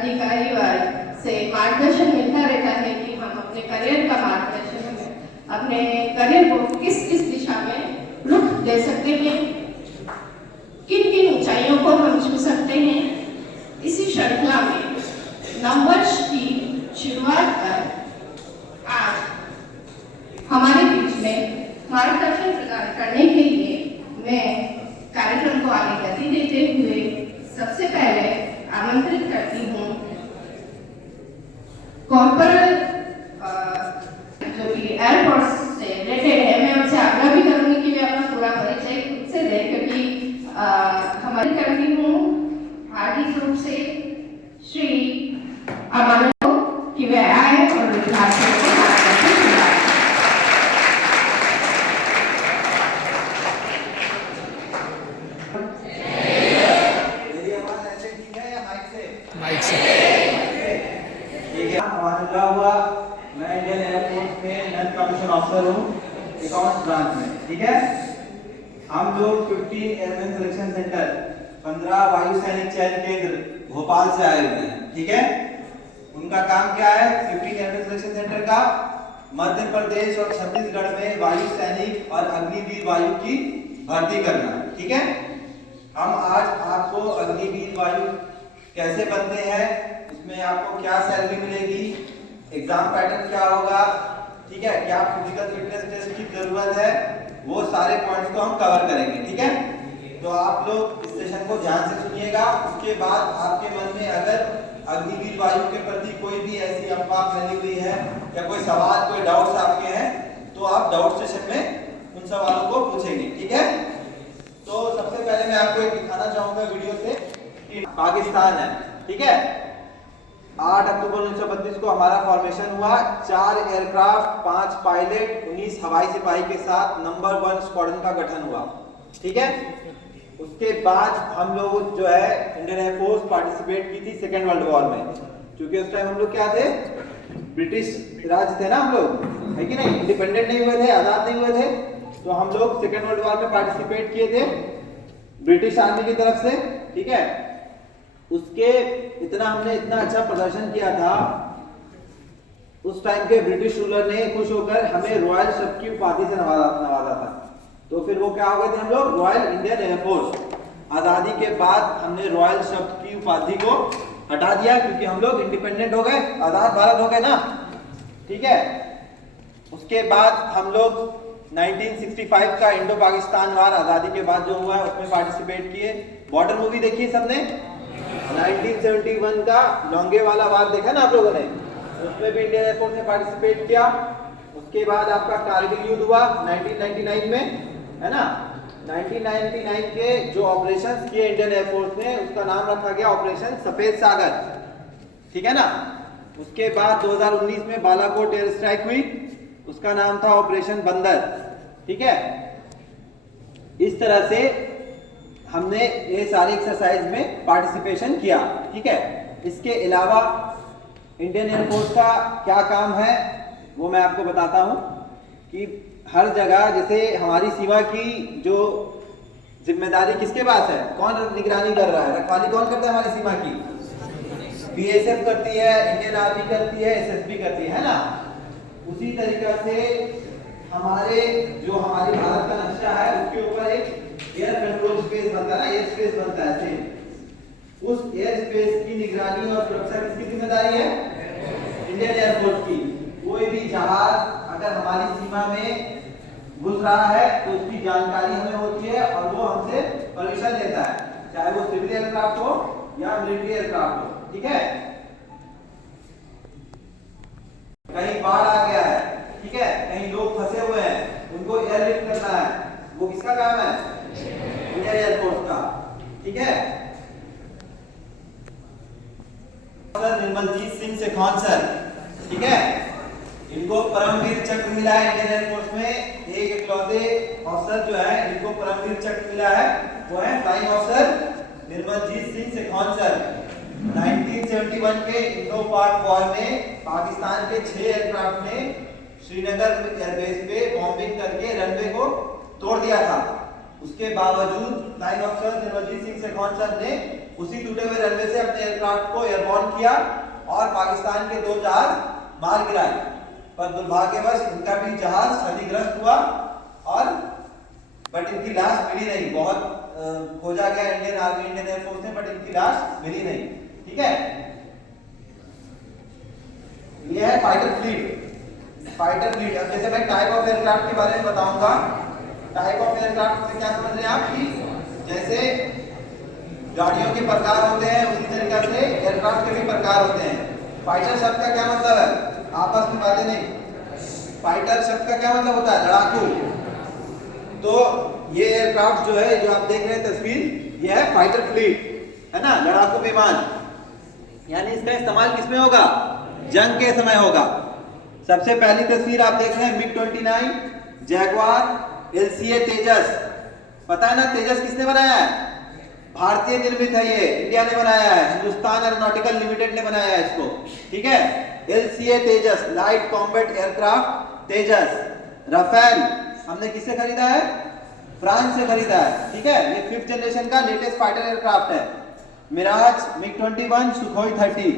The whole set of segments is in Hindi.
अधिकारी वर्ग से मार्गदर्शन मिलता रहता है कि हम अपने करियर का मार्गदर्शन में अपने करियर को किस किस दिशा में रुख दे सकते हैं, किन किन ऊंचाइयों को हम छू सकते हैं। इसी श्रृंखला में नववर्ष की शुरुआत पर आज हमारे बीच में मार्गदर्शन प्रदान करने के लिए मैं कार्यक्रम को आगे गति देते हुए सबसे पहले आमंत्रित करती हूँ कॉर्पोरल जो कि एयरपोर्ट से रिलेटेड है। मैं उनसे आग्रह भी करूंगी कि वे अपना पूरा परिचय खुद से दें, क्योंकि हमारी करती हूँ आर्थिक रूप से श्री अमानव कि वे आए और विद्यार्थियों को मार्गदर्शन दिलाएं। माइक से हुआ। मैं इंडियन एयरफोर्स में नन कमीशन ऑफिसर हूँ अकाउंट्स ब्रांच में। ठीक है, हम लोग 15 एयरमैन सिलेक्शन सेंटर 15 वायु सैनिक चयन केंद्र भोपाल से आए हुए हैं। ठीक है, उनका काम क्या है? 15 एयरमैन सिलेक्शन सेंटर का मध्य प्रदेश और छत्तीसगढ़ में वायु सैनिक और अग्निवीर वायु की भर्ती करना। ठीक है, हम आज आपको अग्निवीर वायु कैसे बनते हैं, उसमें आपको क्या सैलरी मिलेगी, एग्जाम पैटर्न क्या होगा, ठीक है, क्या फिजिकल फिटनेस टेस्ट की जरूरत है, वो सारे पॉइंट्स को हम कवर करेंगे। ठीक है, तो आप लोग इस सेशन को ध्यान से सुनिएगा। उसके बाद आपके मन में अगर अग्निवीर वायु के प्रति कोई भी ऐसी अफवाह फैली हुई है या कोई सवाल, कोई डाउट्स आपके हैं, तो आप डाउट सेशन में उन सवालों को पूछेंगे। ठीक है, तो सबसे पहले मैं आपको एक दिखाना चाहूंगा वीडियो से कि पाकिस्तान है। ठीक है, 8 अक्टूबर 1932 को हमारा फॉर्मेशन हुआ। 4 एयरक्राफ्ट, 5 पायलट, 19 हवाई सिपाही के साथ नंबर 1 स्क्वाड्रन का गठन हुआ। ठीक है, उसके बाद हम लोग जो है इंडियन एयरफोर्स पार्टिसिपेट की थी सेकेंड वर्ल्ड वॉर में, क्योंकि उस टाइम हम लोग क्या थे, ब्रिटिश राज थे ना हम लोग, है कि नहीं, इंडिपेंडेंट नहीं हुए थे, आजाद नहीं हुए थे, तो हम लोग सेकेंड वर्ल्ड वॉर में पार्टिसिपेट किए थे ब्रिटिश आर्मी की तरफ से। ठीक है, उसके हमने इतना अच्छा प्रदर्शन किया था, उस टाइम के ब्रिटिश रूलर ने खुश होकर हमें रॉयल शब्द की उपाधि से नवाजा था। तो फिर वो क्या हो गए थे, हम लोग रॉयल इंडियन एयरफोर्स। आजादी के बाद हमने रॉयल शब्द की उपाधि को हटा दिया, क्योंकि हम लोग इंडिपेंडेंट हो गए, आजाद भारत हो गए ना। ठीक है, उसके बाद हम लोग 1965 का इंडो पाकिस्तान वार आजादी के बाद जो हुआ है उसमें पार्टिसिपेट किए। बॉर्डर मूवी देखी है सबने? 1971 का लोंगेवाला वार देखा ना आप लोगों ने, उसमें भी इंडियन एयरफोर्स ने पार्टिसिपेट किया। उसके बाद आपका कारगिल युद्ध हुआ 1999 में, है ना। 1999 के जो ऑपरेशंस किए इंडियन एयरफोर्स ने, उसका नाम रखा गया ऑपरेशन सफेद सागर। ठीक है ना। उसके बाद 2019 में बालाकोट एयर स्ट्राइक हुई, उसका नाम था ऑपरेशन बंदर। ठीक है, इस तरह से हमने ये सारी एक्सरसाइज में पार्टिसिपेशन किया। ठीक है, इसके अलावा इंडियन एयरफोर्स का क्या काम है वो मैं आपको बताता हूं कि हर जगह, जैसे हमारी सीमा की जो जिम्मेदारी किसके पास है, कौन निगरानी कर रहा है, रखवाली कौन करता है हमारी सीमा की? बीएसएफ करती है, इंडियन आर्मी करती है, एसएसबी करती है ना। उसी तरीका से हमारे जो हमारी भारत का नक्शा है उसके ऊपर एक एयर कंट्रोल स्पेस बनता है ना, एयर स्पेस बनता है सेम। उस एयर स्पेस की निगरानी और सुरक्षा किसकी जिम्मेदारी है? इंडियन एयरफोर्स की। कोई भी जहाज अगर हमारी सीमा में घुस रहा है तो उसकी जानकारी हमें होती है और वो हमसे परमिशन लेता है, चाहे वो सिविल एयरक्राफ्ट हो या मिलिट्री एयरक्राफ्ट हो। ठीक है, कहीं बाढ़ आ गया है, ठीक है, कहीं लोग फंसे हुए हैं, उनको एयरलिफ्ट करना है, वो किसका काम है? इंडियन एयरफोर्स का। ठीक है, सर निर्मलजीत सिंह शेखावत सर, ठीक है, इनको परमवीर चक्र मिला है इंडियन एयरफोर्स में। एक इकलौते अफसर जो है इनको परमवीर चक्र मिला है, वो है फ्लाइंग अफसर निर्मलजीत सिंह शेखावत सर। 1971 के इंडो पाक वॉर में पाकिस्तान के 6 एयरक्राफ्ट ने श्रीनगर एयरबेस पे बॉम्बिंग करके रनवे को तोड़ दिया था। उसके बावजूद फ्लाइंग अफसर निर्मलजीत सिंह शेखावत सर ने उसी टूटे हुए रनवे से अपने एयरक्राफ्ट को एयरबॉर्न किया और पाकिस्तान के 2 जहाज मार गिराए, पर दुर्भाग्यवश इनका भी जहाज क्षतिग्रस्त हुआ और बट इनकी लाश मिली नहीं। बहुत खोजा गया इंडियन आर्मी, इंडियन एयरफोर्स ने, बट इनकी लाश मिली नहीं। ठीक है, ये है फाइटर फ्लीट। फाइटर फ्लीट, अब जैसे मैं टाइप ऑफ एयरक्राफ्ट के बारे में बताऊंगा। टाइप ऑफ एयरक्राफ्ट से क्या समझ रहे हैं आप कि जैसे गाड़ियों के प्रकार होते हैं उसी तरीके से एयरक्राफ्ट के भी प्रकार होते हैं। फाइटर शब्द का क्या मतलब है, आपस में बातें नहीं। फाइटर शब्द का क्या मतलब होता है, लड़ाकू। तो ये एयरक्राफ्ट जो है, जो आप देख रहे हैं तस्वीर, ये है फाइटर फ्लीट, है ना, लड़ाकू विमान। यानी इसका इस्तेमाल किसमें होगा, जंग के समय होगा। सबसे पहली तस्वीर आप देख रहे हैं MiG-29 जैगवार LCA तेजस। पता है ना तेजस किसने बनाया है, भारतीय निर्मित है, ये इंडिया ने बनाया है, हिंदुस्तान एरोनॉटिकल लिमिटेड ने बनाया है इसको। ठीक है, LCA तेजस, लाइट कॉम्बैट एयरक्राफ्ट तेजस। राफेल हमने किससे खरीदा है, फ्रांस से खरीदा है। ठीक है, ये 5th जनरेशन का लेटेस्ट फाइटर एयरक्राफ्ट है। मिराज, MiG-21, सुखोई 30,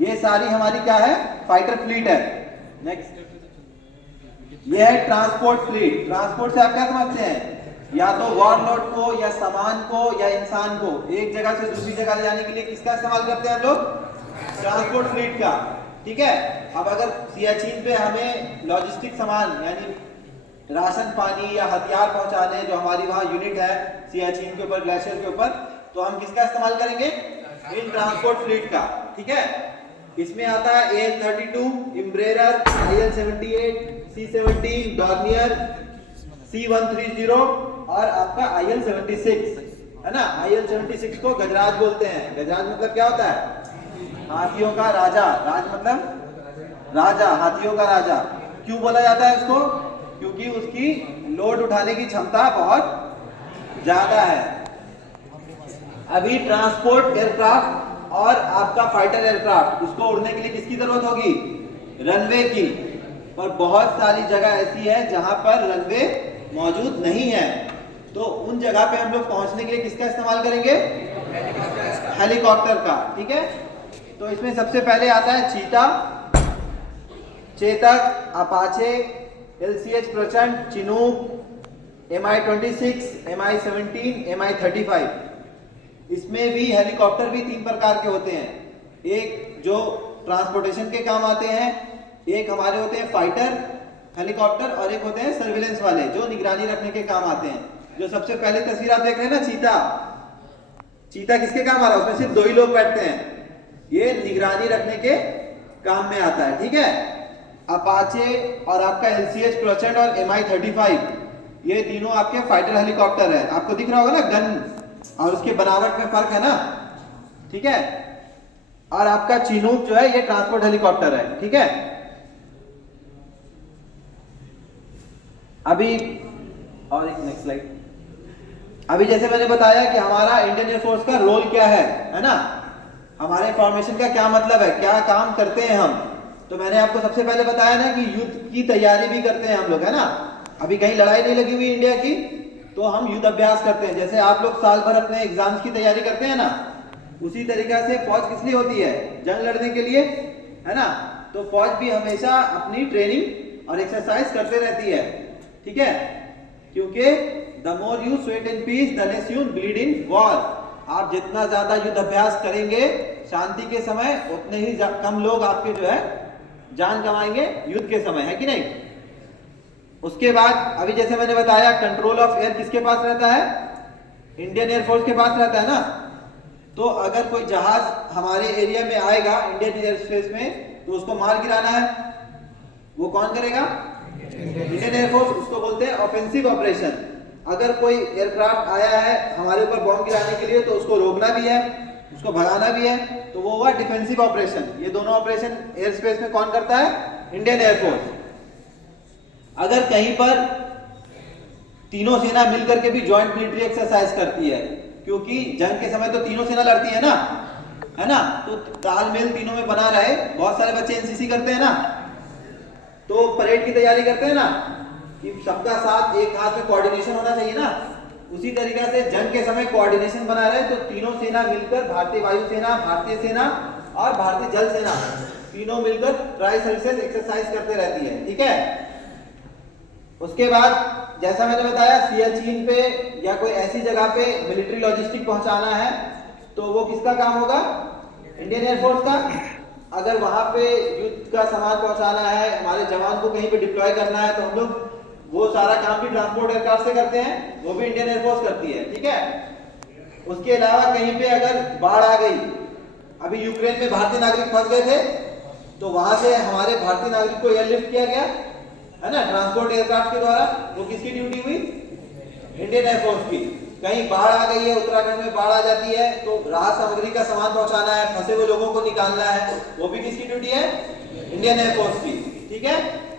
ये सारी हमारी क्या है, फाइटर फ्लीट है। नेक्स्ट, ये है ट्रांसपोर्ट फ्लीट। ट्रांसपोर्ट से आप क्या समझते हैं, या तो वॉरलोड को या सामान को या इंसान को एक जगह से दूसरी जगह ले जाने के लिए किसका इस्तेमाल करते हैं हम लोग, ट्रांसपोर्ट फ्लीट का। ठीक है, अब अगर सियाचिन पे हमें लॉजिस्टिक सामान यानी राशन पानी या हथियार पहुंचाने, जो हमारी वहां यूनिट है सियाचिन के ऊपर, ग्लेशियर के ऊपर, तो हम किसका इस्तेमाल करेंगे, इन ट्रांसपोर्ट फ्लीट का। ठीक है, इसमें आता है AN-32, इम्ब्रेयर, IL-78, C-17, Dornier, C-130 और आपका IL-76, है ना। IL-76 को गजराज बोलते हैं। गजराज मतलब क्या होता है, हाथियों का राजा। राज मतलब राजा, हाथियों का राजा। क्यों बोला जाता है इसको, क्योंकि उसकी लोड उठाने की क्षमता बहुत ज्यादा है। अभी ट्रांसपोर्ट एयरक्राफ्ट और आपका फाइटर एयरक्राफ्ट, उसको उड़ने के लिए किसकी जरूरत होगी, रनवे की। पर बहुत सारी जगह ऐसी है जहां पर रनवे मौजूद नहीं है, तो उन जगह पे हम लोग पहुंचने के लिए किसका इस्तेमाल करेंगे, हेलीकॉप्टर का। ठीक है, तो इसमें सबसे पहले आता है चीता, चेतक, अपाचे, LCH प्रचंड, चिनूक, Mi-26, Mi-17, Mi-35। इसमें भी हेलीकॉप्टर भी 3 प्रकार के होते हैं, एक जो ट्रांसपोर्टेशन के काम आते हैं, एक हमारे होते हैं फाइटर हेलीकॉप्टर, और एक होते हैं सर्विलेंस वाले जो निगरानी रखने के काम आते हैं। जो सबसे पहली तस्वीर आप देख रहे हैं ना, चीता, चीता किसके काम आ रहा है, उसमें सिर्फ 2 ही लोग बैठते हैं, ये निगरानी रखने के काम में आता है। ठीक है, अपाचे और आपका LCH प्रचंड और Mi-35, ये तीनों आपके फाइटर हेलीकॉप्टर है। आपको दिख रहा होगा ना, गन और उसके बनावट में फर्क है ना। ठीक है, और आपका चिनूक जो है ये ट्रांसपोर्ट हेलीकॉप्टर है। ठीक है, अभी और एक नेक्स्ट स्लाइड। अभी जैसे मैंने बताया कि हमारा इंडियन एयरफोर्स का रोल क्या है ना, हमारे फॉर्मेशन का क्या मतलब है, क्या काम करते हैं हम। तो मैंने आपको सबसे पहले बताया ना कि युद्ध की तैयारी भी करते हैं हम लोग, है ना। अभी कहीं लड़ाई नहीं लगी हुई इंडिया की, तो हम युद्ध अभ्यास करते हैं। जैसे आप लोग साल भर अपने एग्जाम्स की तैयारी करते हैं ना, उसी तरीके से फौज किस लिए होती है, जंग लड़ने के लिए, है ना। तो फौज भी हमेशा अपनी ट्रेनिंग और एक्सरसाइज करते रहती है। ठीक है, क्योंकि the more you sweat in peace the less you bleed in war. आप जितना ज्यादा युद्ध अभ्यास करेंगे शांति के समय, उतने ही कम लोग आपके जो है जान गंवाएंगे युद्ध के समय, है कि नहीं। उसके बाद अभी जैसे मैंने बताया, कंट्रोल ऑफ एयर किसके पास रहता है, इंडियन एयरफोर्स के पास रहता है ना। तो अगर कोई जहाज हमारे एरिया में आएगा इंडियन एयर स्पेस में, तो उसको मार गिराना है, वो कौन करेगा, इंडियन एयरफोर्स। उसको बोलते हैं ऑफेंसिव ऑपरेशन। अगर कोई एयरक्राफ्ट आया है हमारे ऊपर बॉम्ब गिराने के लिए, तो उसको रोकना भी है, उसको भगाना भी है, तो वो हुआ डिफेंसिव ऑपरेशन। ये दोनों ऑपरेशन एयर स्पेस में कौन करता है, इंडियन एयरफोर्स। अगर कहीं पर तीनों सेना मिलकर के भी ज्वाइंट मिलिट्री एक्सरसाइज करती है, क्योंकि जंग के समय तो तीनों सेना लड़ती है ना, तो तालमेल तीनों में बना रहे। बहुत सारे बच्चे एनसीसी करते हैं ना, तो परेड की तैयारी करते हैं ना, कि सबका साथ एक हाथ में कोऑर्डिनेशन होना चाहिए ना, उसी तरीका से जंग के समय कोऑर्डिनेशन बना रहे, तो तीनों सेना मिलकर, भारतीय वायुसेना, भारतीय सेना और भारतीय जल सेना, तीनों मिलकर ट्राई सर्विसेज एक्सरसाइज करते रहती है, ठीक है। उसके बाद जैसा मैंने बताया, सियाचिन पे या कोई ऐसी जगह पे मिलिट्री लॉजिस्टिक पहुंचाना है तो वो किसका काम होगा? इंडियन एयरफोर्स का। अगर वहां पे युद्ध का सामान पहुंचाना है, हमारे जवान को कहीं पे डिप्लॉय करना है, तो हम लोग वो सारा काम भी ट्रांसपोर्ट एयरक्राफ्ट से करते हैं, वो भी इंडियन एयरफोर्स करती है, ठीक है। उसके अलावा कहीं पे अगर बाढ़ आ गई, अभी यूक्रेन में भारतीय नागरिक फंस गए थे, तो वहां से हमारे भारतीय नागरिक को एयरलिफ्ट किया गया है ना, ट्रांसपोर्ट एयरक्राफ्ट के द्वारा। वो किसकी ड्यूटी हुई? इंडियन एयरफोर्स की। कहीं बाढ़ आ गई है, उत्तराखंड में बाढ़ आ जाती है, तो राहत सामग्री का सामान पहुंचाना है, फंसे हुए लोगों को निकालना है, वो भी किसकी ड्यूटी है? इंडियन एयरफोर्स की, ठीक है।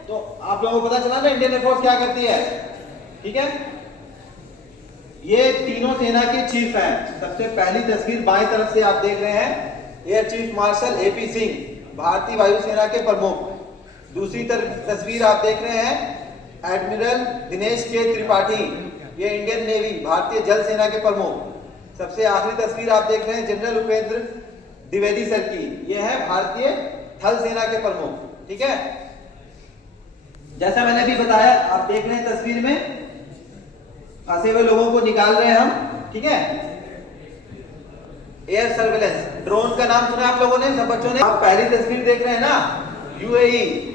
तो आप लोगों को पता चला ना इंडियन एयरफोर्स क्या करती है, ठीक है। ये तीनों सेना के चीफ हैं। सबसे पहली तस्वीर बाएं तरफ से आप देख रहे हैं, air chief marshal AP Singh, भारतीय वायुसेना के प्रमुख। दूसरी तस्वीर आप देख रहे हैं, एडमिरल दिनेश के त्रिपाठी, ये इंडियन नेवी, भारतीय जल सेना के प्रमुख। सबसे आखिरी तस्वीर आप देख रहे हैं, जनरल उपेंद्र द्विवेदी सर की, ये है भारतीय थल सेना के प्रमुख, ठीक है। जैसा मैंने अभी बताया, आप देख रहे हैं तस्वीर में, फंसे हुए लोगों को निकाल रहे हैं हम, ठीक है। एयर सर्वेलेंस, ड्रोन का नाम सुना आप लोगों ने, सब बच्चों ने। आप पहली तस्वीर देख रहे हैं ना, यूएवी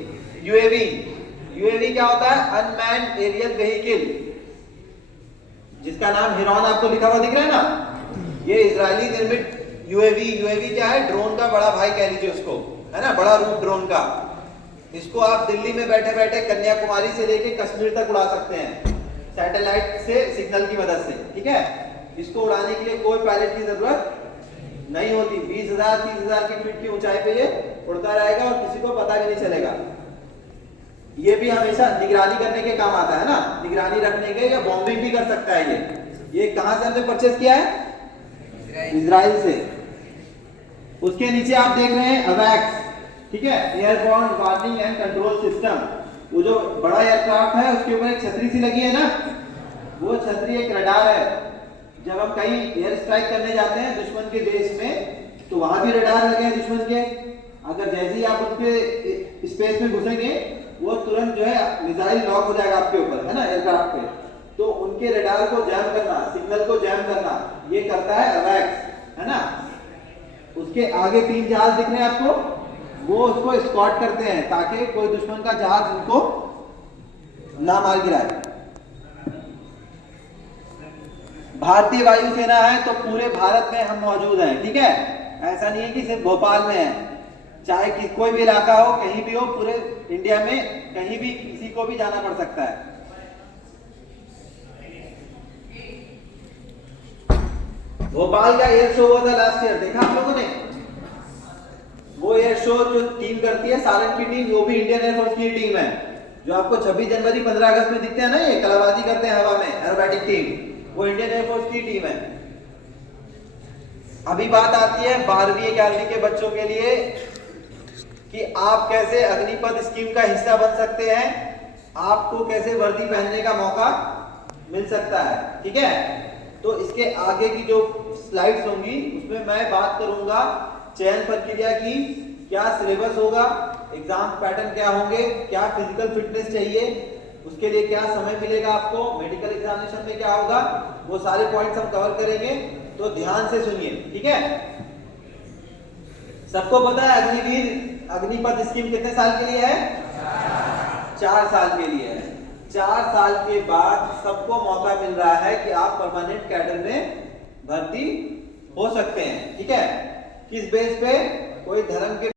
क्या होता है? अनमैन्ड एरियल व्हीकल, जिसका नाम हिरॉन आपको लिखा हुआ दिख रहा है ना, ये इजरायली निर्मित यूएवी क्या है? ड्रोन का बड़ा भाई कह लीजिए उसको, है ना, बड़ा रूप ड्रोन का। इसको आप दिल्ली में बैठे बैठे कन्याकुमारी से लेके कश्मीर तक उड़ा सकते हैं, सैटेलाइट से, सिग्नल की मदद से, ठीक है। इसको उड़ाने के लिए कोई पायलट की जरूरत नहीं होती। 20,000 30,000 की फीट की ऊंचाई पे ये उड़ता रहेगा और किसी को पता भी नहीं चलेगा। ये भी हमेशा निगरानी करने के काम आता है ना, निगरानी रखने के, या बॉम्बिंग भी कर सकता है ये कहां से हमने परचेस किया है? इजराइल से। उसके नीचे आप देख रहे हैं अवैक्स, ठीक है, airborne warning and control system. वो जो बड़ा एयरक्राफ्ट है उसके ऊपर एक छतरी सी लगी है ना, वो छतरी एक रडार है। जब हम कहीं एयर स्ट्राइक करने जाते हैं दुश्मन के देश में, तो वहां भी रडार लगे हैं दुश्मन के। अगर जैसे ही आप उनके स्पेस में घुसेंगे, वो तुरंत जो है मिसाइल लॉक हो जाएगा आपके ऊपर, है ना, एयरक्राफ्ट पे। तो उनके रडार को जैम करना, सिग्नल को जैम करना, ये करता है अवैक्स, है ना। उसके आगे 3 जहाज दिख रहे हैं आपको, वो उसको स्कॉट करते हैं ताकि कोई दुश्मन का जहाज उनको ना मार गिराए। भारतीय वायुसेना है तो पूरे भारत में हम मौजूद हैं, ठीक है। ऐसा नहीं है कि सिर्फ भोपाल में है, चाहे कि कोई भी इलाका हो, कहीं भी हो, पूरे इंडिया में कहीं भी किसी को भी जाना पड़ सकता है। भोपाल का एयर शो हुआ था लास्ट ईयर, देखा आप लोगों ने? वो एयर शो जो टीम करती है, सालन की टीम, वो भी इंडियन एयरफोर्स की टीम है। जो आपको 26 जनवरी 15 अगस्त में दिखते हैं ना, ये कलाबाजी करते हैं हवा में, एरोबैटिक टीम, वो इंडियन एयरफोर्स की टीम है। अभी बात आती है 12वीं 11वीं के बच्चों के लिए कि आप कैसे अग्निपथ स्कीम का हिस्सा बन सकते हैं, आपको कैसे वर्दी पहनने का मौका मिल सकता है, ठीक है। तो इसके आगे की जो स्लाइड्स होंगी उसमें मैं बात करूंगा चयन प्रक्रिया की, क्या सिलेबस होगा, एग्जाम पैटर्न क्या होंगे, क्या फिजिकल फिटनेस चाहिए, उसके लिए क्या समय मिलेगा आपको, मेडिकल एग्जामिनेशन में क्या होगा, वो सारे पॉइंट्स हम कवर करेंगे। तो ध्यान से सुनिए, ठीक है। सबको पता है अग्निपथ स्कीम कितने साल के लिए है? 4 साल के लिए है। 4 साल के बाद सबको मौका मिल रहा है कि आप परमानेंट कैडर में भर्ती हो सकते हैं, ठीक है। किस बेस पे? कोई धर्म के